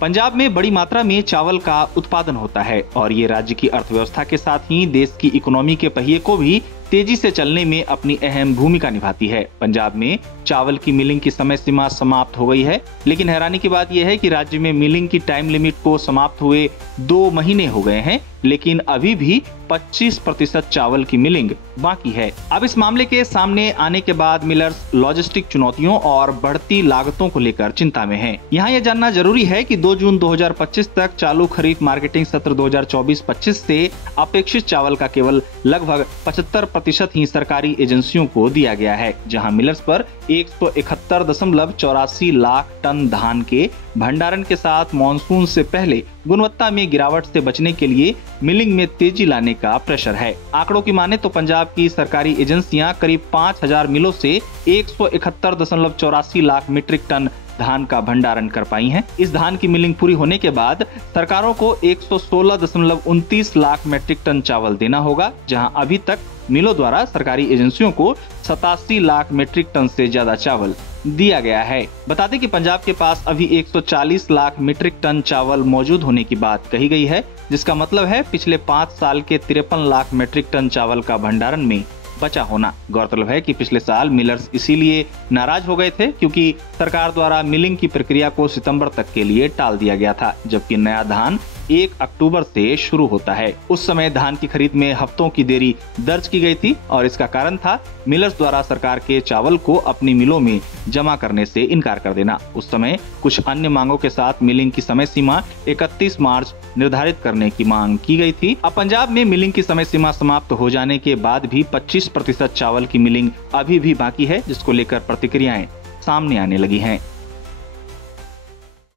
पंजाब में बड़ी मात्रा में चावल का उत्पादन होता है और ये राज्य की अर्थव्यवस्था के साथ ही देश की इकोनॉमी के पहिए को भी तेजी से चलने में अपनी अहम भूमिका निभाती है। पंजाब में चावल की मिलिंग की समय सीमा समाप्त हो गई है, लेकिन हैरानी की बात यह है कि राज्य में मिलिंग की टाइम लिमिट को समाप्त हुए 2 महीने हो गए हैं, लेकिन अभी भी 25% चावल की मिलिंग बाकी है। अब इस मामले के सामने आने के बाद मिलर्स लॉजिस्टिक चुनौतियों और बढ़ती लागतों को लेकर चिंता में हैं। यहाँ यह जानना जरूरी है कि 2 जून 2025 तक चालू खरीफ मार्केटिंग सत्र 2024-25 से अपेक्षित चावल का केवल लगभग 75% ही सरकारी एजेंसियों को दिया गया है, जहाँ मिलर्स पर 171.84 लाख टन धान के भंडारण के साथ मानसून से पहले गुणवत्ता में गिरावट से बचने के लिए मिलिंग में तेजी लाने का प्रेशर है। आंकड़ों की माने तो पंजाब की सरकारी एजेंसियां करीब 5000 मिलों से 171.84 लाख मीट्रिक टन धान का भंडारण कर पाई हैं। इस धान की मिलिंग पूरी होने के बाद सरकारों को 116.29 लाख मीट्रिक टन चावल देना होगा, जहां अभी तक मिलों द्वारा सरकारी एजेंसियों को 87 लाख मीट्रिक टन से ज्यादा चावल दिया गया है। बता दें कि पंजाब के पास अभी 140 लाख मीट्रिक टन चावल मौजूद होने की बात कही गई है, जिसका मतलब है पिछले 5 साल के 53 लाख मीट्रिक टन चावल का भंडारण में बचा होना। गौरतलब है कि पिछले साल मिलर्स इसीलिए नाराज हो गए थे क्योंकि सरकार द्वारा मिलिंग की प्रक्रिया को सितंबर तक के लिए टाल दिया गया था, जबकि नया धान 1 अक्टूबर से शुरू होता है। उस समय धान की खरीद में हफ्तों की देरी दर्ज की गई थी और इसका कारण था मिलर्स द्वारा सरकार के चावल को अपनी मिलों में जमा करने से इनकार कर देना। उस समय कुछ अन्य मांगों के साथ मिलिंग की समय सीमा 31 मार्च निर्धारित करने की मांग की गई थी। अब पंजाब में मिलिंग की समय सीमा समाप्त हो जाने के बाद भी 25% चावल की मिलिंग अभी भी बाकी है, जिसको लेकर प्रतिक्रियाएं सामने आने लगी हैं।